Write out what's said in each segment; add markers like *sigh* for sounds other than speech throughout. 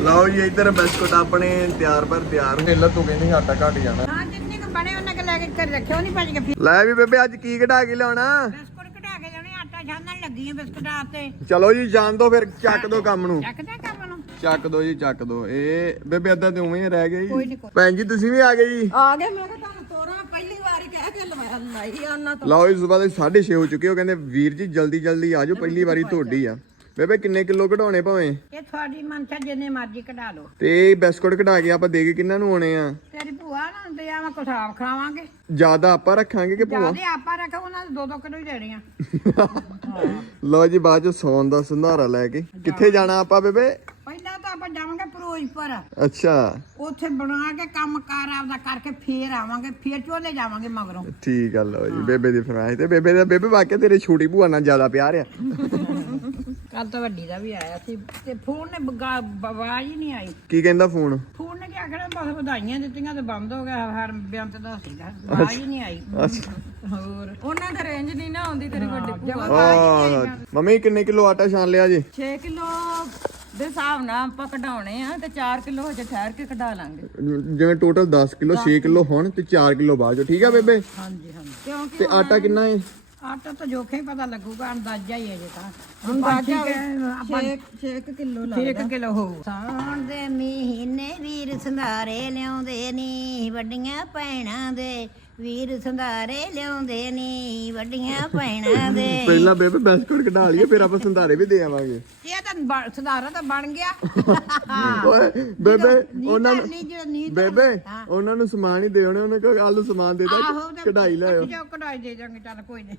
ਲਓ ਜੀ ਇੱਧਰ ਬਿਸਕੁਟ ਆਪਣੇ ਤਿਆਰ ਪਰ ਤਿਆਰ ਹਿੱਲ ਤੂੰ ਕਹਿੰਦੀ ਆਟਾ ਘਟ ਜਾਣਾ। ਹਾਂ ਜਿੰਨੇ ਕ ਬਣੇ ਉਹਨੇ ਕ ਲੈ ਕੇ ਘਰ ਰੱਖਿਓ ਨਹੀਂ ਭੱਜ ਕੇ ਫਿਰ। ਲੈ ਵੀ ਬੇਬੇ ਅੱਜ ਕੀ ਕਢਾ ਕੇ ਲਿਆਉਣਾ? ਬਿਸਕੁਟ ਕਢਾ ਕੇ ਜਾਣੇ ਆਟਾ ਛਾਨਣ ਲੱਗੀ ਆ ਬਿਸਕੁਟਾਂ ਤੇ। ਚਲੋ ਜੀ ਜਾਣ ਦੋ ਫਿਰ ਚੱਕ ਦੋ ਕੰਮ ਨੂੰ। ਚੱਕਦਾ ਕੰਮ ਨੂੰ। ਚੱਕ ਦੋ ਜੀ ਚੱਕ ਦੋ। ਇਹ ਬੇਬੇ ਅੱਧਾ ਤੇ ਉਵੇਂ ਹੀ ਰਹਿ ਗਿਆ ਕੋਈ ਜੀ ਨੀ, ਕੋਈ ਭੈਣ ਜੀ ਤੁਸੀਂ ਵੀ ਆ ਗਏ ਜੀ? ਆ ਗਏ ਮੈਂ ਕਿਹਾ ਤੁਹਾਨੂੰ ਤੋਰਾਂ ਪਹਿਲੀ ਵਾਰੀ ਕਹਿ ਕੇ ਲਵਾ ਲਾਈ ਉਹਨਾਂ ਤੋਂ। ਲਓ ਜੀ ਸਵੇਰ ਦੇ 6:30 ਹੋ ਚੁੱਕੇ ਹੋ ਕਹਿੰਦੇ ਵੀਰ ਜੀ ਜਲਦੀ ਜਲਦੀ ਆ ਜਾਓ ਪਹਿਲੀ ਵਾਰੀ ਤੁਹਾਡੀ ਆ। ਬੇਬੇ ਕਿੰਨੇ ਕਿਲੋ ਕਢਾਉਣੇ ਭਾਵੇਂ? ਇਹ ਤੁਹਾਡੀ ਮਨਸ਼ਾ ਜਿੰਨੇ ਮਰਜ਼ੀ ਕਢਾ ਲਓ। ਤੇ ਇਹ ਬਿਸਕੁਟ ਕਢਾ ਕੇ ਆਪਾਂ ਦੇ ਕੇ ਕਿੰਨਾਂ ਨੂੰ ਆਉਣੇ ਆ? ਤੇਰੀ ਭੂਆ ਨੂੰ ਤੇ ਆਵਾਂ ਕੁਸਾਬ ਖਾਵਾਂਗੇ। ਜ਼ਿਆਦਾ ਆਪਾਂ ਰੱਖਾਂਗੇ ਕਿ ਭੂਆ? ਜਿਆਦੇ ਆਪਾਂ ਰੱਖੋ ਉਹਨਾਂ ਦੇ ਦੋ ਦੋ ਕਿਲੋ ਹੀ ਦੇਣੇ ਆ। ਲਓ ਜੀ ਬਾਅਦ ਚ ਸੌਣ ਦਾ ਸੰਧਾਰਾ ਲੈ ਕੇ। ਕਿੱਥੇ ਜਾਣਾ ਆਪਾਂ ਬੇਬੇ? ਪਹਿਲਾਂ ਤਾਂ ਆਪਾਂ ਜਾਵਾਂਗੇ ਫਿਰੋਜ਼ਪੁਰ। ਅੱਛਾ। ਉੱਥੇ ਬਣਾ ਕੇ ਕੰਮ ਕਾਰ ਆਪਦਾ ਕਰਕੇ ਫੇਰ ਆਵਾਂਗੇ ਫੇਰ ਚੋਲੇ ਜਾਵਾਂਗੇ ਮਗਰੋਂ। ਠੀਕ ਆ ਲਓ ਜੀ ਬੇਬੇ ਦੀ ਫਰਮਾਇਸ਼ ਤੇ ਬੇਬੇ ਦਾ ਬੇਬੇ ਵਾਕਿਆ ਤੇਰੇ ਛੋਟੀ ਭੂਆ ਨਾਲ ਜ਼ਿਆਦਾ ਪਿਆਰ ਆ। ਕੱਲ ਤਾਂ ਵੱਡੀ ਦਾ ਵੀ ਆਇਆ ਸੀ ਤੇ ਫੋਨ ਨੇ ਬਗਾ- ਆਵਾਜ਼ ਹੀ ਨਹੀਂ ਆਈ। ਕੀ ਕਹਿੰਦਾ ਫੋਨ? ਫੋਨ ਨੇ ਕੀ ਆਖਣਾ ਬਸ ਵਧਾਈਆਂ ਦਿੱਤੀਆਂ ਤੇ ਬੰਦ ਹੋ ਗਿਆ ਹਰ ਬੇਅੰਤ ਦਾ ਸੀਗਾ। ਆਵਾਜ਼ ਹੀ ਨਹੀਂ ਆਈ। ਅੱਛਾ। ਹੋਰ। ਉਹਨਾਂ ਦਾ ਰੇਂਜ ਨਹੀਂ ਨਾ ਆਉਂਦੀ ਤੇਰੀ ਵੱਡੀ ਭੂਆ ਆ ਮੰਮੀ ਕਿੰਨੇ ਕਿਲੋ ਆਟਾ ਛਾਣ ਲਿਆ ਜੀ? 6 ਕਿਲੋ ਦੇ ਹਿਸਾਬ ਨਾਲ ਆਪਾਂ ਕਢਾਉਣੇ ਆ ਤੇ 4 ਕਿਲੋ ਹਜੇ ਠਹਿਰ ਕੇ ਕਢਾ ਲਾਂਗੇ। ਜਿਵੇਂ ਟੋਟਲ 10 ਕਿਲੋ 6 ਕਿਲੋ ਹੁਣ ਤੇ 4 ਕਿਲੋ ਬਾਅਦ ਚੋਂ ਠੀਕ ਆ ਬੇਬੇ? ਹਾਂਜੀ ਹਾਂਜੀ। ਕਿਉਂਕਿ ਤੇ ਆਟਾ ਕਿੰਨਾ ਹੈ ਆਟਾ ਤਾਂ ਜੋਖੇ ਹੀ ਪਤਾ ਲੱਗੂਗਾ ਅੰਦਾਜ਼ਾ ਹੀ ਹੈ ਜੇ ਤਾਂ। ਅੰਦਾਜ਼ਾ ਆਪਾਂ 6 6 ਕਿਲੋ ਲਾ 1 ਕਿਲੋ ਹੋਊ ਸਾਉਣ ਦੇ ਮਹੀਨੇ ਵੀਰ ਸੰਧਾਰੇ ਲਿਆਉਂਦੇ ਨੀ ਵੱਡੀਆਂ ਭੈਣਾਂ ਦੇ ਵੀਰ ਸੰਧਾਰੇ ਲਿਆਉਂਦੇ ਨੀ ਵੱਡੀਆਂ ਭੈਣਾਂ ਦੇ। ਪਹਿਲਾਂ ਬੇਬੇ ਬਿਸਕੁਟ ਕਢਾ ਲਈਏ ਫਿਰ ਆਪਾਂ ਸੰਧਾਰੇ ਵੀ ਦੇ ਆਵਾਂਗੇ। ਇਹ ਤਾਂ ਬ- ਸੰਧਾਰਾ ਤਾਂ ਬਣ ਗਿਆ। ਓਏ ਬੇਬੇ ਉਹਨਾਂ ਨੂੰ ਨਹੀਂ ਨਹੀਂ ਬੇਬੇ ਉਹਨਾਂ ਨੂੰ ਸਮਾਨ ਹੀ ਦੇ ਉਹਨੇ ਕਹੋ ਆਲੂ ਸਮਾਨ ਦੇ ਆਹੋ ਦਾ ਤੇ ਕਢਾਈ ਲਿਆਓ ਜੋ ਕਢਾਈ ਦੇ ਜਾਾਂਗੇ ਚੱਲ ਕੋਈ ਨਹੀਂ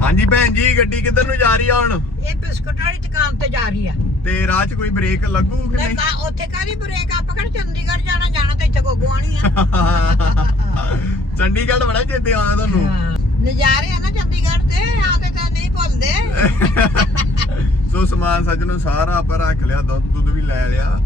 ਹਾਂਜੀ ਭੈਣ ਜੀ ਗੱਡੀ ਕਿੱਧਰ ਨੂੰ ਜਾ ਰਹੀ ਆ ਹੁਣ? ਇਹ ਬਿਸਕੁਟ ਵਾਲੀ ਦੁਕਾਨ ਤੇ ਜਾ ਰਹੀ ਆ। ਤੇ ਰਾਹ 'ਚ ਕੋਈ ਬ੍ਰੇਕ ਲੱਗੂ ਕਿ ਨਹੀਂ? ਕਾ- ਉੱਥੇ ਕਾਹਦੀ ਬ੍ਰੇਕ ਆਪਾਂ ਕਿਹੜਾ ਚੰਡੀਗੜ੍ਹ ਜਾਣਾ ਜਾਣਾ ਤੇ ਇੱਥੇ ਗੋਗੋ ਆਣੀ ਆ *laughs* ਚੰਡੀਗੜ੍ਹ ਬੜਾ ਚੇਤੇ ਆਉਣਾ ਤੁਹਾਨੂੰ। ਨਜ਼ਾਰੇ ਆ ਨਾ ਚੰਡੀਗੜ੍ਹ ਤੇ ਆ ਤੇ ਤਾਂ ਨਹੀਂ ਭੁੱਲਦੇ। *laughs* ਸੋ ਸਮਾਨ ਸੱਜਣੋ ਸਾਰਾ ਆਪਾਂ ਰੱਖ ਲਿਆ ਦੁੱਧ ਦੁੱਧ ਵੀ ਲੈ ਲਿਆ।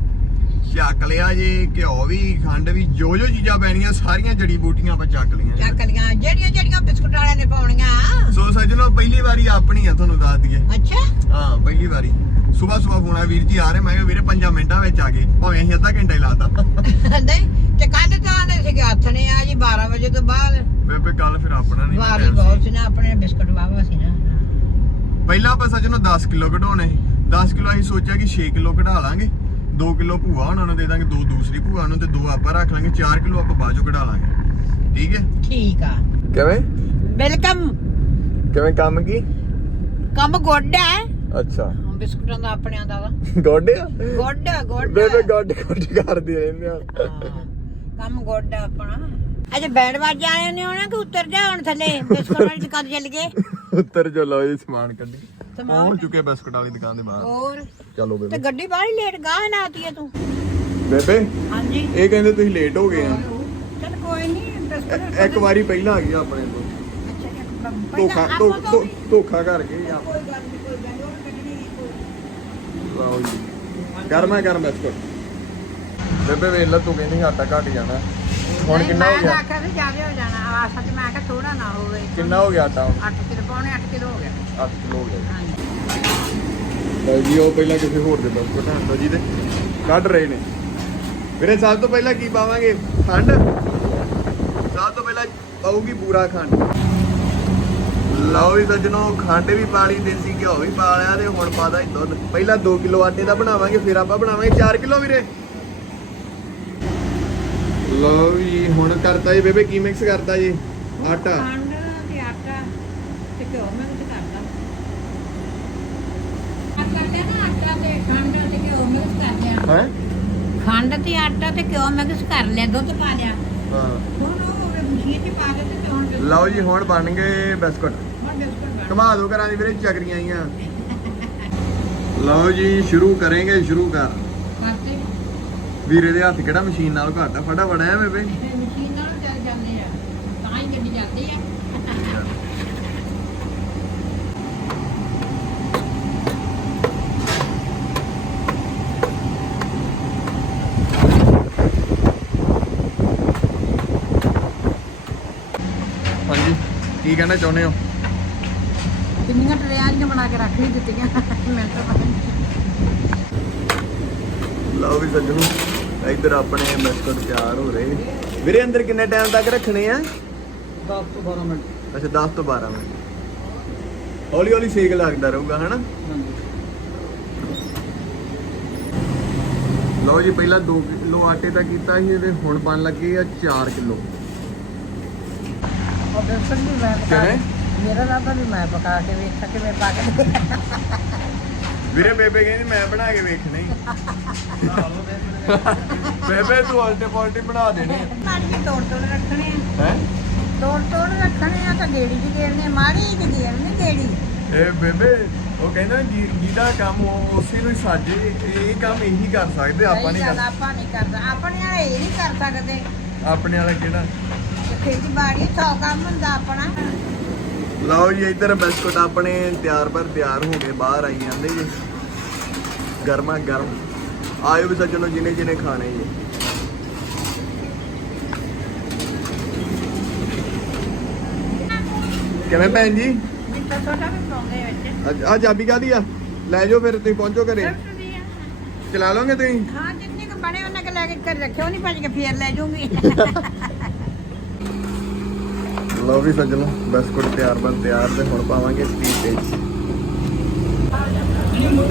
ਚੱਕ ਲਿਆ ਜੀ ਘਿਓ ਵੀ ਖੰਡ ਵੀ ਜੋ ਜੋ ਚੀਜ਼ਾਂ ਪੈਣੀਆਂ ਸਾਰੀਆਂ ਜੜੀ ਬੂਟੀਆਂ ਆਪਾਂ ਚੱਕ ਲਈਆਂ ਜੀ। ਚੱਕ ਲੀਆਂ ਜਿਹੜੀਆਂ ਜਿਹੜੀਆਂ ਬਿਸਕੁਟ ਵਾਲਿਆਂ ਨੇ ਪਾਉਣੀਆਂ। ਸੋ ਸੱਜਣੋ ਪਹਿਲੀ ਵਾਰੀ ਆਪਣੀ ਆ ਤੁਹਾਨੂੰ ਦੱਸ ਦਈਏ। ਅੱਛਾ। ਹਾਂ ਪਹਿਲੀ ਵਾਰੀ। ਸਵੇਰ ਸਵੇਰ ਫੋਨ ਆ ਵੀਰ ਜੀ ਆ ਰਹੇ। ਮੈਂ ਕਿਹਾ ਵੀਰੇ 5 ਮਿੰਟਾਂ ਵਿੱਚ ਆ ਗਏ। ਭਾਵੇਂ ਅਸੀਂ ਅੱਧਾ ਘੰਟਾ ਹੀ ਲਾਤਾ *laughs* ਨਹੀਂ ਤੇ ਕੱਲ ਤਾਂ ਨੇ ਸੀਗੇ ਹੱਥ ਨੇ ਆ ਜੀ 12 ਵਜੇ ਤੋਂ ਬਾਅਦ ਬੇਬੇ ਕੱਲ ਫਿਰ ਆਪਣਾ ਨਹੀਂ ਵਾਰੀ time ਬਹੁਤ ਸੀ। ਨਾ ਆਪਣੇ ਬਿਸਕੁਟ ਵਾਵਾ ਸੀ ਨਾ। ਪਹਿਲਾਂ ਆਪਾਂ ਸੱਜਣੋ 10 ਕਿਲੋ ਕਢਾਉਣੇ ਸੀ। 10 ਕਿਲੋ ਅਸੀਂ ਸੋਚਿਆ ਕਿ 6 ਕਿਲੋ ਕਢਾ ਲਾਂਗੇ। 2 ਕਿਲੋ ਭੂਆ ਉਹਨਾਂ ਨੂੰ ਦੇ ਦਾਂਗੇ ਦੋ ਦੂਸਰੀ ਭੂਆ ਨੂੰ ਤੇ ਦੋ ਆਪਾਂ ਰੱਖ ਲਾਂਗੇ 4 ਕਿਲੋ ਆਪਾਂ ਬਾਅਦ ਚੋਂ ਕਢਾ ਲਾਂਗੇ। ਠੀਕ ਹੈ? ਠੀਕ ਆ। ਕਿਵੇਂ? ਵੈਲਕਮ। ਕਿਵੇਂ ਕੰਮ ਕੀ? ਕੰਮ ਗੁੱਡ ਹੈ। ਅੱਛਾ। ਬਿਸਕੁਟਾਂ ਦਾ ਆਪਣਿਆਂ ਦਾ ਵਾ। ਗੋਡੇ ਗੁੱਡ ਗੁੱਡ ਬੇਬੇ ਗੋਡੇ ਗੋਡੇ ਕਰਦੀ ਰਹਿੰਦੇ ਆ ਕੰਮ ਗੁੱਡ ਆ ਆਪਣਾ। ਅਜੇ ਬੈਂਡ ਵਾਜੇ ਆਏ ਨੇ ਉਹਨਾਂ ਕਿ ਉੱਤਰ ਜਾ ਹੁਣ ਥੱਲੇ ਬਿਸਕੁਟ ਵਾਲੀ ਦੁਕਾਨ ਚੱਲ ਗਏ। ਉੱਤਰ ਜੋ ਲਓ ਜੀ ਸਮਾਨ ਕੱਢੀ ਸਮਾਨ ਪਹੁੰਚ ਚੁੱਕੇ ਬਿਸਕੁਟ ਵਾਲੀ ਦੁਕਾਨ ਦੇ ਬਾਹਰ। ਹੋਰ? ਚਲੋ ਤੇ ਬੇਬੇ ਗੱਡੀ ਬਾਹਲੀ ਲੇਟ ਗਾਹ ਨਾ ਆਤੀ ਹੈ ਤੂੰ। ਬੇਬੇ ਹਾਂਜੀ। ਇਹ ਕਹਿੰਦੇ ਤੁਸੀਂ ਲੇਟ ਹੋ ਗਏ ਆ। ਚਲ ਕੋਈ ਨਹੀਂ ਬਿਸਕੁਟ ਇੱਕ ਵਾਰੀ ਪਹਿਲਾਂ ਆ ਗਈ ਆਪਣੇ ਅੱਛਾ ਧੋਖਾ ਧੋ- ਧੋਖਾ ਕਰ ਗਏ ਆ। ਕੋਈ ਗੱਲ ਨਹੀਂ ਕੋਈ ਗੱਲ ਨੀ, ਉਹ ਕੱਢਣੀ ਨਹੀਂ ਕੋਈ। ਲਓ ਜੀ। ਗਰਮਾ ਗਰਮ ਬਿਸਕੁਟ। ਬੇਬੇ ਵੇਲਾ ਤੂੰ ਕਹਿੰਦੀ ਆਟਾ ਘਟ ਜਾਣਾ। ਹੁਣ ਕਿੰਨਾ ਹੋ ਮੈਂ ਗਿਆ? ਆਖਿਆ ਵੀ ਜ਼ਿਆਦਾ ਹੋ ਜਾਣਾ। ਆ ਸੱਚ ਮੈਂ ਆਖਿਆ ਥੋੜਾ ਨਾ ਹੋਵੇ। ਕਿੰਨਾ ਹੋ ਗਿਆ ਆਟਾ ਹੁਣ? 8 ਕਿਲੋ ਪਾਉਣੇ 8 ਕਿਲੋ ਹੋ ਗਿਆ। 8 ਕਿਲੋ ਹੋ ਗਿਆ। ਹਾਂਜੀ। ਲਓ ਜੀ ਉਹ ਪਹਿਲਾਂ ਕਿਸੇ ਹੋਰ ਦੇ ਬਿਸਕੁਟ ਹੰਦੋ ਜੀ ਦੇ। ਕੱਢ ਰਹੇ ਨੇ। ਵੀਰੇ ਸਭ ਤੋਂ ਪਹਿਲਾਂ ਕੀ ਪਾਵਾਂਗੇ? ਖੰਡ? ਸਭ ਤੋਂ ਪਹਿਲਾਂ ਪਾਉਗੀ ਪੂਰਾ ਖੰਡ। ਲਓ ਵੀ ਸੱਜਣੋ ਖੰਡ ਵੀ ਪਾ ਲਈ ਦੇਸੀ ਘਿਓ ਵੀ ਪਾ ਲਿਆ ਤੇ ਹੁਣ ਪਾਦਾ ਦੁੱਧ। ਪਹਿਲਾਂ 2 ਕਿਲੋ ਆਟੇ ਦਾ ਬਣਾਵਾਂਗੇ ਫਿਰ ਆਪਾਂ ਬਣਾਵਾਂਗੇ 4 ਕਿਲੋ ਵੀਰੇ। ਲਓ ਜੀ ਹੁਣ ਕਰਤਾ ਜੀ ਬੇਬੇ ਕੀ ਮਿਕਸ ਕਰਤਾ ਜੀ? ਆਟਾ। ਖੰਡ ਤੇ ਆਟਾ ਤੇ ਘਿਓ ਮੈਂ ਕੁਝ ਕਰਦਾ ਕਰਦੇ ਨਾ ਆਟਾ ਤੇ ਖੰਡ ਤੇ ਘਿਓ ਮਿਕਸ ਕਰ ਲਿਆ ਹੈ? ਖੰਡ ਤੇ ਆਟਾ ਤੇ ਘਿਓ ਮਿਕਸ ਕਰ ਲਿਆ ਦੁੱਧ ਪਾ ਲਿਆ। ਹਾਂ। ਹੁਣ ਉਹ ਮਸ਼ੀਨ 'ਚ ਪਾ ਦਿੱਤੇ ਤੇ ਹੁਣ ਬਿਸਕੁਟ ਲਓ ਜੀ ਹੁਣ ਬਣ ਗਏ ਬਿਸਕੁਟ। ਹੁਣ ਬਿਸਕੁਟ ਬਣ ਘੁਮਾ ਦੋ ਕਰਾਂ ਦੀ ਵੀਰੇ ਚੱਕਰੀਆਂ ਆਈਆਂ। ਲਓ ਜੀ ਸ਼ੁਰੂ ਕਰਾਂਗੇ ਸ਼ੁਰੂ ਕਰ। ਵੀਰੇ ਦੇ ਹੱਥ ਕਿਹੜਾ ਮਸ਼ੀਨ ਨਾਲ ਘੱਟ ਆ? ਫਟਾਫਟ ਐ ਬੇਬੇ। ਤੇ ਮਸ਼ੀਨ ਨਾਲ ਚੱਲ ਜਾਂਦੇ ਆ। ਤਾਂ ਹੀ ਗੱਡੀ ਜਾਂਦੀ ਆ। ਹਾਂਜੀ ਕੀ ਕਹਿਣਾ ਚਾਹੁੰਦੇ ਹੋ? ਕਿੰਨੀਆਂ ਟਰੇਆਂ ਜਿਹੀਆਂ ਬਣਾ ਕੇ ਰੱਖ ਲਈ ਦਿੱਤੀਆਂ। ਮੈਂ ਤਾਂ ਪਤਾ ਨਹੀਂ। ਲਓ ਵੀ ਸੱਜਣੋ ਇੱਧਰ ਆਪਣੇ ਬਿਸਕੁਟ ਤਿਆਰ ਹੋ ਰਹੇ। ਵੀਰੇ ਅੰਦਰ ਕਿੰਨੇ ਟਾਈਮ ਤੱਕ ਰੱਖਣੇ ਆ? 10 ਤੋਂ 12 ਮਿੰਟ। ਅੱਛਾ 10 ਤੋਂ 12 ਮਿੰਟ। ਹੌਲੀ ਹੌਲੀ ਸੇਕ ਲੱਗਦਾ ਰਹੂਗਾ ਹਨਾ? ਲਓ ਜੀ ਪਹਿਲਾਂ 2 ਕਿਲੋ ਆਟੇ ਦਾ ਕੀਤਾ ਸੀ ਤੇ ਹੁਣ ਬਣ ਲੱਗੇ ਆ 4 ਕਿਲੋ। ਉਹ ਬਿਸਕੁਟ ਵੀ ਮੈਂ ਪਕਾ ਮੇਰਾ ਰਾਤਾ ਵੀ ਮੈਂ ਪਕਾ ਕੇ ਵੇਖ ਕਿਵੇਂ ਪੱਕਦੇ ਵੀਰੇ ਬੇਬੇ ਕਹਿੰਦੀ ਮੈਂ ਬਣਾ ਕੇ ਵੇਖਣੇ। *laughs* ਬੇਬੇ ਤੂੰ ਉਲਟੇ ਪਲਟੇ ਬਣਾ ਦੇਣੇ ਮਾੜੀ ਤੋੜ ਤੋੜ ਰੱਖਣੇ ਹੈ? ਤੋੜ ਤੋੜ ਰੱਖਣੇ ਆ ਤਾਂ ਗੇੜੀ ਦੀ ਗੇੜਨੇ ਮਾੜੀ ਜਿਹੀ ਗੇੜਨੇ ਗੇੜੀ। ਇਹ ਬੇਬੇ ਉਹ ਕਹਿੰਦਾ ਜੀ ਜਿਹਦਾ ਕੰਮ ਉਹ ਉਸੇ ਨੂੰ ਹੀ ਸਾਜੇ ਇਹ ਕੰਮ ਇਹੀ ਕਰ ਸਕਦੇ ਆਪਾਂ ਨਹੀਂ ਕਰ ਆਪਾਂ ਨਹੀਂ ਕਰਦਾ। ਆਪਣੇ ਵਾਲੇ ਇਹ ਨਹੀਂ ਕਰ ਸਕਦੇ। ਆਪਣੇ ਵਾਲਾ ਕਿਹੜਾ? ਖੇਤੀਬਾੜੀ ਸੌ ਕੰਮ ਹੁੰਦਾ ਆਪਣਾ। ਲਓ ਜੀ ਇੱਧਰ ਬਿਸਕੁਟ ਆਪਣੇ ਤਿਆਰ ਪਰ ਤਿਆਰ ਹੋ ਗਏ ਬਾਹਰ ਆਈ ਜਾਂਦੇ ਜੀ। ਗਰਮਾ ਗਰਮ। ਆਇਓ ਵੀ ਸੱਜਣੋ ਜਿਨੇ ਜਿਨੇ ਖਾਣੇ ਜੀ। ਕਿਵੇਂ ਭੈਣ ਜੀ? ਅੱਜ ਆ ਚਾਬੀ ਕਾਦੀ ਆ? ਲੈ ਜਾਓ ਫਿਰ ਤੁਸੀਂ ਪਹੁੰਚੋ ਘਰੇ। ਚਲਾ ਲਓਗੇ ਤੁਸੀਂ? ਹਾਂ ਜਿੰਨੇ ਕੁ ਬਣੇ ਉਹਨਾਂ ਕੁ ਲੈ ਕੇ ਘਰ ਰੱਖਿਓ ਨਹੀਂ ਭੱਜ ਕੇ ਫੇਰ ਲੈ ਜਾਊਂਗੀ। ਲਓ ਵੀ ਸੱਜਣੋ ਬਿਸਕੁਟ ਤਿਆਰ ਬਣ ਤਿਆਰ ਤੇ ਹੁਣ ਪਾਵਾਂਗੇ ਸਪੀਡ ਤੇ।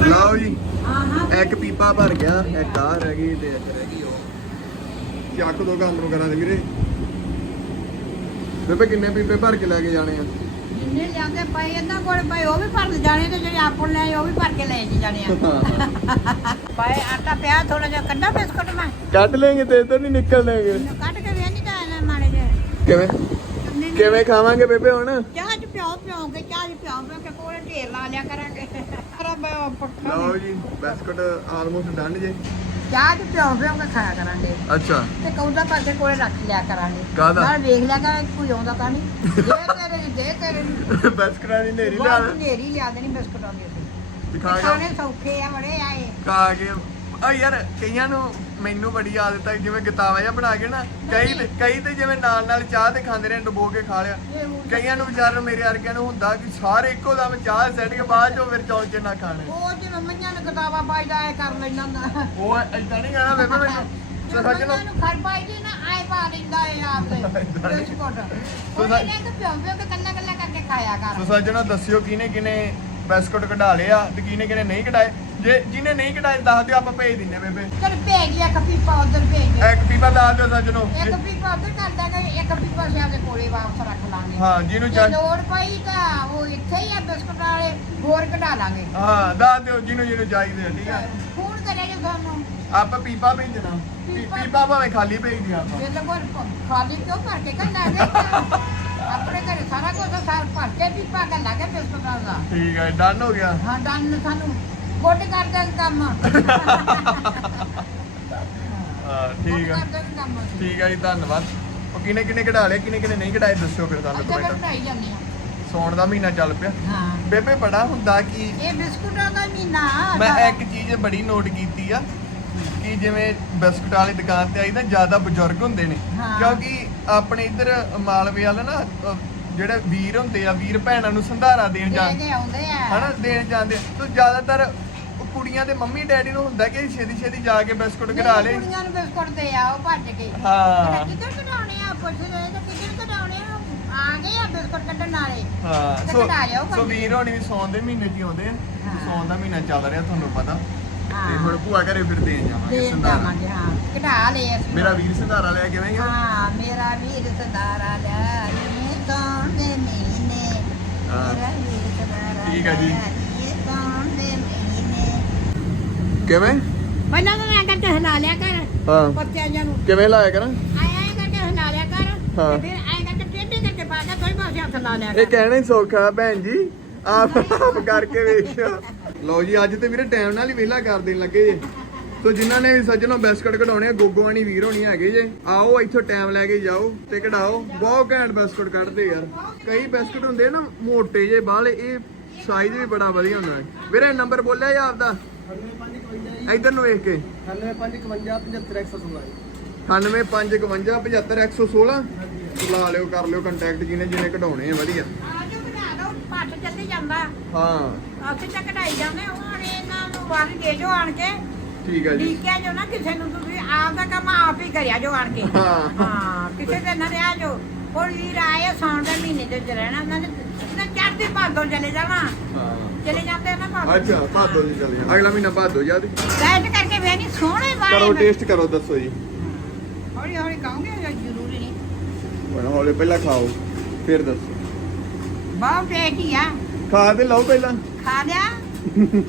ਲਓ ਜੀ। ਇੱਕ ਪੀਪਾ ਭਰ ਗਿਆ ਇੱਕ ਆ ਰਹਿ ਗਈ ਤੇ ਇੱਕ ਰਹਿ ਗਈ ਉਹ। ਚੱਕ ਦੋ ਕੰਮ ਨੂੰ ਕਰਾਂ ਦੇ ਵੀਰੇ। ਬੇਬੇ ਕਿੰਨੇ ਪੀਪੇ ਭਰ ਕੇ ਲੈ ਕੇ ਜਾਣੇ ਆ? ਜਿੰਨੇ ਲਿਆਂਦੇ ਪਏ ਇਹਨਾਂ ਕੋਲ ਪਏ ਉਹ ਵੀ ਭਰ ਜਾਣੇ ਤੇ ਜਿਹੜੇ ਆਪਣ ਲੈ ਉਹ ਵੀ ਭਰ ਕੇ ਲੈ ਜਾਣੇ ਆ। ਪਏ ਆਟਾ ਪਿਆ ਥੋੜਾ ਜਿਹਾ ਕੱਢਾ ਬਿਸਕੁਟ ਮੈਂ। ਕੱਢ ਲੈਂਗੇ ਤੇ ਇਧਰ ਨਹੀਂ ਨਿਕਲਣਗੇ ਇਹਨੂੰ ਕੱਢ ਕੇ ਵੇਖ ਨਹੀਂ ਤਾਂ ਮਾੜੇ ਜੇ ਕਿਵੇਂ? ਕਿਵੇਂ ਖਾਵਾਂਗੇ ਬੇਬੇ ਹੁਣ? ਚਾਹ ਚ ਪਿਓ ਪਿਓ ਕੇ ਚਾਹ ਚ ਪਿਓ ਪਿਓ ਕੇ ਕੋਲੇ ਢੇਰ ਲਾ ਲਿਆ ਕਰਾਂਗੇ। ਖਰਾਬ ਪੱਖਾ ਲਓ ਜੀ ਬਿਸਕੁਟ ਆਲਮੋਸਟ ਡਨ ਜੇ। ਚਾਹ ਚ ਪਿਓ ਪਿਓ ਕੇ ਖਾਇਆ ਕਰਾਂਗੇ। ਅੱਛਾ। ਤੇ ਕੌਂਦਾ ਪਾਸੇ ਕੋਲੇ ਰੱਖ ਲਿਆ ਕਰਾਂਗੇ। ਕਾਹਦਾ? ਨਾਲ ਵੇਖ ਲਿਆ ਕਰਾਂਗੇ ਕੋਈ ਆਉਂਦਾ ਤਾਂ ਨਹੀਂ। ਦੇ ਤੇਰੇ ਦੀ ਦੇ ਤੇਰੇ ਦੀ *laughs* ਬਿਸਕੁਟਾਂ ਦੀ ਨੇਰੀ ਲਿਆ ਬਹੁਤ ਨੇਰੀ ਲਿਆ ਦੇਣੀ ਬਿਸਕੁਟਾਂ ਦੀ ਅਸੀਂ ਦਿਖਾ ਕੇ ਖਾਣੇ ਸੌਖੇ ਆ ਬੜੇ ਆਏ। ਖਾ ਕੇ ਆ ਯਾਰ ਕਈਆਂ ਨੂੰ ਮੈਨੂੰ ਬੜੀ ਆਦਤ ਹੈ ਜਿਵੇਂ ਗਤਾਵਾ ਜਿਹਾ ਬਣਾ ਕੇ ਨਾ ਕਈ ਤੇ- ਕਈ ਤੇ ਜਿਵੇਂ ਨਾਲ ਨਾਲ ਚਾਹ ਤੇ ਖਾਂਦੇ ਰਹੇ ਡੁਬੋ ਕੇ ਖਾ ਲਿਆ। ਕਈਆਂ ਨੂੰ ਵਿਚਾਰ ਨੂੰ ਮੇਰੇ ਵਰਗਿਆਂ ਨੂੰ ਹੁੰਦਾ ਕਿ ਸਾਰੇ ਇੱਕੋ ਦਮ ਚਾਹ ਸੈੱਟ ਕੇ ਬਾਅਦ ਚੋਂ ਫਿਰ ਚੌਂਚੇ ਨਾ ਖਾਣੇ। ਉਹ ਜਿਵੇਂ ਮੰਨਿਆ ਨੂੰ ਕਿਤਾਬਾਂ ਪਾਈਦਾ ਐ ਕਰ ਲੈਂਦਾ ਹੁੰਦਾ। ਉਹ ਏਦਾਂ ਨਹੀਂ ਕਹਿਣਾ ਬੇਬੇ ਮੈਨੂੰ। ਤੇ ਸੱਚ ਨੂੰ ਨੂੰ ਖੜ ਪਾਈ ਦੀ ਨਾ ਆਏ ਪਾ ਦਿੰਦਾ ਏ ਆਪ ਤੇ ਏਦਾਂ ਨੀ। ਬਿਸਕੁਟ। ਤੂੰ ਨਾ- ਪਿਓ ਪਿਓ ਕੇ ਕੱਲਾ ਕੱਲਾ ਕਰਕੇ ਖਾਇਆ ਕਰ? ਸੋ ਸੱਜਣੋ ਦੱਸਿਓ ਕਿਹਨੇ ਕਿਹਨੇ ਬਿਸਕੁਟ ਕਢਾ ਲਿਆ ਤੇ ਕਿਹਨੇ ਕਿਹਨੇ ਨਹੀਂ ਕਢਾਏ। ਜੇ ਜਿਹਨੇ ਨਹੀਂ ਕਢਾਏ ਦੱਸ ਦਿਓ ਆਪਾਂ ਭੇਜ ਦਿੰਨੇ ਬੇਬੇ। ਚਲ ਭੇਜ ਲਿਆ ਕਪੀਪਾ ਉਧਰ ਭੇਜ ਦੇ ਇੱਕ ਪੀਪਾ ਦੱਸ ਦਿਓ ਸੱਜਣੋ ਇੱਕ ਪੀਪਾ ਉਧਰ ਕਰ ਦਾਂਗੇ ਇੱਕ ਪੀਪਾ ਸਿਆ ਦੇ ਕੋਲੇ ਵਾਪਸ ਰੱਖ ਲਾਂਗੇ। ਹਾਂ ਜਿਹਨੂੰ ਜੇ ਚਾਹ ਲੋੜ ਪਈ ਤਾਂ ਉਹ ਇੱਥੇ ਹੀ ਆ ਬਿਸਕੁਟ ਵਾਲੇ ਹੋਰ ਕਢਾ ਲਾਂਗੇ। ਹਾਂ ਦੱਸ ਦਿਓ ਜਿਹਨੂੰ ਜਿਹਨੂੰ ਚਾਹੀਦੇ ਆ ਠੀਕ ਆ? ਫੋਨ ਕਰੇ ਜੋ ਤੁਹਾਨੂੰ। ਆਪਾਂ ਪੀਪਾ ਭੇਜਣਾ। ਪੀ- ਪੀਪਾ- ਪੀਪਾ ਭਾਵੇਂ ਖਾਲੀ ਭੇਜ ਦਿਓ ਆਪਾਂ। ਬਿੱਲ ਕੋਲ ਖਾਲੀ ਕਿਉਂ ਭਰ ਕੇ ਕੱਢਾਂਗੇ ਆਪਣੇ ਘਰੇ ਸਾਰਾ ਕੁਝ ਸਾਰ ਭਰ ਕੇ ਪੀਪਾ ਕੱਢਾਂਗੇ ਬਿਸਕੁਟਾਂ ਦਾ। ਠੀਕ ਹੈ ਡਨ ਹੋ ਗਿਆ। ਹਾਂ ਡਨ ਸਾਨੂੰ। ਗੁੱਡ ਕਰ ਦੇਣ ਕੰਮ। ਹਾਂ ਠੀਕ ਗੁੱਡ ਆ ਕਰ ਦੇਣ ਕੰਮ। ਠੀਕ ਆ ਜੀ ਧੰਨਵਾਦ। ਉਹ ਕਿਨੇ ਕਿਨੇ ਕਢਾ ਲਿਆ ਕਿਨੇ ਕਿਨੇ ਨਹੀਂ ਕਢਾਏ ਦੱਸਿਓ ਫਿਰ ਸਾਨੂੰ ਅੱਛਾ ਫਿਰ ਕਮੈਂਟ ਬਣਾਈ ਜਾਂਦੇ ਆ ਸੌਣ ਦਾ ਮਹੀਨਾ ਚੱਲ ਪਿਆ। ਹਾਂ। ਬੇਬੇ ਬੜਾ ਹੁੰਦਾ ਕਿ ਇਹ ਬਿਸਕੁਟਾਂ ਦਾ ਮਹੀਨਾ। ਮੈਂ ਇੱਕ ਚੀਜ਼ ਬੜੀ ਨੋਟ ਕੀਤੀ ਆ ਕਿ ਜਿਵੇਂ ਬਿਸਕੁਟ ਵਾਲੀ ਦੁਕਾਨ ਤੇ ਆਈ ਨਾ ਜ਼ਿਆਦਾ ਬਜ਼ੁਰਗ ਹੁੰਦੇ ਨੇ। ਹਾਂ। ਕਿਉਂਕਿ ਆਪਣੇ ਇੱਧਰ ਮਾਲਵੇ ਵਾਲਾ ਨਾ ਅਹ, ਜਿਹੜੇ ਵੀਰ ਹੁੰਦੇ ਆ ਵੀਰ ਭੈਣਾਂ ਨੂੰ ਸੰਧਾਰਾ ਦੇਣ ਲੈ ਜਾਂ ਕੇ ਆਉਂਦੇ ਆ। ਹਨਾ ਦੇਣ ਜਾਂਦੇ ਆ। ਤੇ ਜ਼ਿਆਦਾਤਰ ਉਹ ਕੁੜੀਆਂ ਦੇ ਮੰਮੀ ਡੈਡੀ ਨੂੰ ਹੁੰਦਾ ਕਿ ਛੇਤੀ ਛੇਤੀ ਜਾ ਕੇ ਬਿਸਕੁਟ ਕਢਾ ਲੇ ਕੁੜੀਆਂ ਨੂੰ ਬਿਸਕੁਟ ਦੇ ਆਓ ਭੱਜ ਕੇ। ਹਾਂ। ਕਿੱਧਰ ਕਢਾਉਣੇ ਆ? ਪੁੱਛਦੇ ਤੇ ਕਿੱਧਰ ਕਢਾਉਣੇ ਆ? ਆ ਗਏ ਆ ਬਿਸਕੁਟ ਕੱਢਣ ਵਾਲੇ ਹਾਂ ਸੋ ਸੋ। ਵੀਰ ਹੋਣੀ ਵੀ ਸੌਣ ਦੇ ਮਹੀਨੇ 'ਚ ਆਉਂਦੇ ਆ। ਸੌਣ ਦਾ ਮਹੀਨਾ ਚੱਲ ਰਿਹਾ ਤੁਹਾਨੂੰ ਪਤਾ। ਤੇ। ਹੁਣ ਭੂਆ ਘਰੇ ਫਿਰ ਦੇਣ ਜਾਵਾਂਗੇ ਦੇਣ ਸੰਧਾਰਾ। ਜਾਵਾਂਗੇ ਹਾਂ। ਕਢਾ ਲਏ ਅਸੀਂ। ਮੇਰਾ ਵੀਰ ਸੰਧਾਰਾ ਲਿਆ ਕਿਵੇਂ ਗਿਆ ਹਾਂ ਮੇਰਾ ਵੀਰ ਸਦਾਰਾ ਲਿਆਈਏ ਕੌਣ ਦੇ ਮਹੀਨੇ। ਹਾਂ। ਮੇਰਾ ਵੀਰ ਠੀਕ ਆ ਜੀ। ਕਿਵੇਂ? ਪਹਿਲਾਂ ਤਾਂ ਐਂ ਕਰਕੇ ਹਿਲਾ ਲਿਆ ਕਰ ਹਾਂ। ਪੱਤਿਆਂ ਜਿਹਾ ਨੂੰ। ਕਿਵੇਂ ਲਾਇਆ ਕਰਾਂ? ਐਂ ਐਂ ਕਰਕੇ ਹਿਲਾ ਲਿਆ ਕਰ ਹਾਂ। ਤੇ ਫਿਰ ਐਂ ਕਰਕੇ ਟੇਢੇ ਕਰਕੇ ਪਾ ਕੇ ਕੋਈ ਪਾਸੇ ਹੱਥ ਲਾ ਲਿਆ ਇਹ ਕਰ। ਕਹਿਣਾ ਹੀ ਸੌਖਾ ਭੈਣ ਜੀ। ਆਪ ਆਪ ਕਰਕੇ ਵੇਖਿਓ ਲਓ ਜੀ ਅੱਜ ਤੇ ਵੀਰੇ ਟਾਈਮ ਨਾਲ ਹੀ ਵਿਹਲਾ ਕਰ ਦੇਣ ਲੱਗੇ ਜੇ। ਸੋ ਜਿਨ੍ਹਾਂ ਨੇ ਵੀ ਸੱਜਣੋਂ ਬਿਸਕਟ ਕਢਾਉਣੇ ਆ ਗੋਗੋਵਾਣੀ ਵੀਰ ਹੋਣੀ ਹੈਗੇ ਜੇ। ਆਓ ਇੱਥੋਂ ਟਾਈਮ ਲੈ ਕੇ ਜਾਓ ਤੇ ਕਢਾਓ। ਬਹੁਤ ਘੈਂਟ ਬਿਸਕਟ ਕੱਢਦੇ ਯਾਰ। ਕਈ ਬਿਸਕਟ ਹੁੰਦੇ ਆ ਨਾ ਮੋਟੇ ਜੇ ਬਾਹਲੇ ਇਹ ਸਾਈਜ਼ ਵੀ ਬੜਾ ਵਧੀਆ ਹੁੰਦਾ ਹੈ। ਵੀਰੇ ਨੰਬਰ ਬੋਲਿਆ ਜੀ ਆਪਦਾ? 9552 ਇੱਧਰ ਨੂੰ ਵੇਖ ਕੇ। 9552 75116 98551 ਲਾ ਲਿਓ ਕਰ ਲਿਓ ਕੰਟੈਕਟ ਜਿਹਨੇ ਜਿਹਨੇ ਕਢਾਉਣੇ ਆ ਵਧੀਆ। ਆ ਜੋ ਕਢਾ ਦੋ ਪੱਟ ਚੱਲੀ ਜਾਂਦਾ। ਹਾਂ। ਅਸੀਂ ਤਾਂ ਕਢਾਈ ਜਾਂਦੇ ਹੁਣ ਇਹਨਾਂ ਨੂੰ ਵਾਰੀ ਦੇ ਜੋ ਆਣ ਕੇ ਠੀਕ ਆ ਜੀ। ਲੀਕਿਆ ਜੋ ਨਾ ਕਿਸੇ ਨੂੰ ਤੁਸੀਂ ਆਪ ਦਾ ਕੰਮ ਆਪ ਹੀ ਕਰਿਆ ਜੋ ਆਣ ਕੇ। ਹਾਂ। ਹਾਂ ਕਿਸੇ ਦੇ ਨਾ ਰਿਹਾ ਜੋ। ਕੋਈ ਵੀਰ ਆਏ ਸੌਣ ਦੇ ਮਹੀਨੇ ਦੇ ਵਿੱਚ ਰਹਿਣਾ ਉਹਨਾਂ ਨੇ ਚੜ੍ਹਦੇ ਭਾਦੋਂ ਚਲੇ ਚਲੇ ਜਾਂਦੇ ਆ ਨਾ ਭਾਦੋਂ। ਅੱਛਾ ਭਾਦੋ ਦੀ ਚੱਲ ਗਿਆ ਅਗਲਾ ਮਹੀਨਾ ਭਾਦੋ ਯਾਦ ਬੈਠ ਕਰਕੇ ਵੇ ਨਹੀਂ ਸੋਹਣੇ ਕਰੋ ਵਾਲੇ ਟੇਸਟ ਕਰੋ ਦੱਸੋ ਜੀ। ਹੌਲੀ ਹੌਲੀ ਕਹੋਗੇ ਜਾਂ ਜ਼ਰੂਰੀ ਨਹੀਂ? ਹੁਣ ਹੌਲੇ ਪਹਿਲਾਂ ਖਾਓ ਫਿਰ ਦੱਸੋ। ਬਹੁਤ ਟੇਸਟੀ ਆ। ਖਾ ਤੇ ਲਓ ਪਹਿਲਾਂ। ਖਾ ਲਿਆ।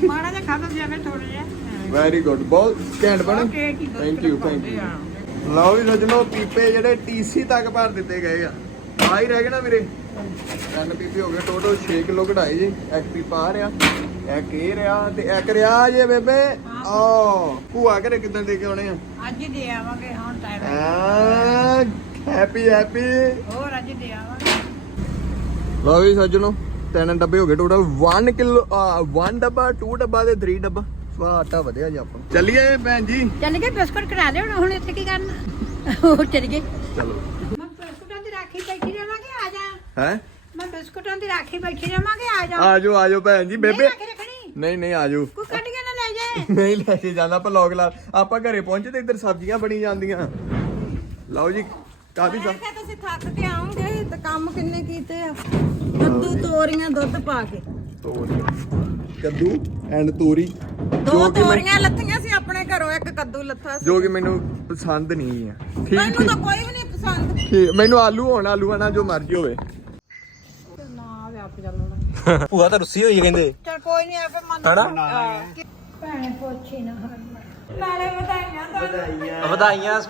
ਮਾੜਾ ਜਿਹਾ ਖਾਦਾ ਜਾਵੇ ਥੋੜਾ ਜਿਹਾ। ਵੈਰੀ ਗੁੱਡ ਬਹੁਤ ਘੈਂਟ ਬਣੇ। ਬਹੁਤ tasty ਦੁੱਧ ਥੈਂਕ ਯੂ ਥੈਂਕ ਪਾਉਂਦੇ ਯੂ ਆ। ਲਓ ਵੀ ਸੱਜਣੋ ਪੀਪੇ ਜਿਹੜੇ ਟੀਸੀ ਤੱਕ ਭਰ ਦਿੱਤੇ ਗਏ ਆ। ਆ ਹੀ ਰਹਿ ਗਏ ਨਾ ਵੀਰੇ। ਤਿੰਨ ਪੀਪੇ ਹੋ ਗਏ ਟੋਟਲ 6 ਕਿਲੋ ਕਢਾਈ ਜੀ। ਇੱਕ ਪੀਪਾ ਆ ਰਿਹਾ ਇੱਕ ਇਹ ਰਿਹਾ ਤੇ ਇੱਕ ਰਿਹਾ ਜੇ ਬੇਬੇ। ਆ ਭੂਆ ਘਰੇ ਕਿਦਾਂ ਦੇ ਕੇ ਆਉਣੇ ਆ? ਅੱਜ ਹੀ ਦੇ ਆਵਾਂਗੇ ਹੁਣ ਟਾਈਮ ਹੈਪੀ ਹੈਪੀ ਹੋਰ ਅੱਜ ਦੇ ਆਵਾਂਗੇ। ਲਓ ਵੀ ਸੱਜਣੋ ਤਿੰਨ ਡੱਬੇ ਹੋ ਗਏ ਟੋਟਲ 1 ਕਿਲੋ 1 ਡੱਬਾ 2 ਡੱਬਾ ਤੇ 3 ਡੱਬਾ। ਆਟਾ ਵਧਿਆ ਜੀ ਆਪਾਂ। ਚੱਲੀਏ ਭੈਣ ਜੀ। ਚੱਲ ਗਏ ਬਿਸਕੁਟ ਕਰਾ ਲਿਓ ਹੁਣ ਇੱਥੇ ਕੀ ਕਰਨਾ? ਹੋਰ ਚੱਲ ਗਏ। ਚਲੋ ਮੈਂ ਬਿਸਕੁਟਾਂ ਦੀ ਰਾਖੀ ਬੈਠੀ ਰਵਾਂਗੇ ਆ ਜਾ ਹੈ? ਮੈਂ ਬਿਸਕੁਟਾਂ ਦੀ ਰਾਖੀ ਬੈਠੀ ਰਵਾਂਗੇ ਆ ਜਾ ਆਜੋ ਆਜੋ ਭੈਣ ਜੀ ਬੇਬੇ। ਨਹੀਂ ਰੱਖ ਰੱਖਣੀ। ਨਹੀਂ ਨਹੀਂ ਆਜੋ। ਕੋਈ ਕੱਢ ਕੇ ਨਾ ਲੈ ਜਾਏ ਨਹੀਂ ਲੈ ਕੇ ਜਾਂਦਾ ਆਪਾਂ ਲੋਕ ਲਾ ਆਪਾਂ ਘਰੇ ਪਹੁੰਚੇ ਤੇ ਇੱਧਰ ਸਬਜ਼ੀਆਂ ਬਣੀ ਜਾਂਦੀਆਂ। ਲਓ ਜੀ ਕਾਫੀ ਮੈਂ ਕਿਹਾ ਤੁਸੀਂ ਥੱਕ ਕੇ ਆਉਂਗੇ ਤੇ ਕੰਮ ਕਿੰਨੇ ਕੀਤੇ ਆ? ਕੱਦੂ ਤੋਰੀਆਂ ਦੁੱਧ ਪਾ ਕੇ। ਤੋਰੀਆਂ। ਕੱਦੂ ਐਂਡ ਤੋਰੀ। ਦੋ ਜੋ ਕਿ ਮੈਂ ਤੋਰੀਆਂ ਲੱਥੀਆਂ ਸੀ ਆਪਣੇ ਘਰੋਂ ਇੱਕ ਕੱਦੂ ਲੱਥਾ ਸੀ। ਜੋ ਕਿ ਮੈਨੂੰ ਪਸੰਦ ਨਹੀਂ ਆ। ਠੀਕ ਮੈਨੂੰ ਤਾਂ ਕੋਈ ਵੀ ਨਹੀਂ ਪਸੰਦ। ਠੀਕ ਮੈਨੂੰ ਆਲੂ ਹੋਣ ਆਲੂ ਨਾ ਜੋ ਮਰਜ਼ੀ ਹੋਵੇ। ਭੂਆ ਤਾਂ ਰੁੱਸੀ ਹੋਈ ਹੈ ਕਹਿੰਦੇ। ਚਲ ਕੋਈ ਨਹੀਂ ਆਪੇ ਮਨ ਹਨਾ? ਭੈਣੇ ਪੁੱਛੀ ਨਾ ਹਰ ਨਾਲੇ ਵਧਾਈਆਂ ਤੁਹਾਨੂੰ। ਵਧਾਈਆਂ।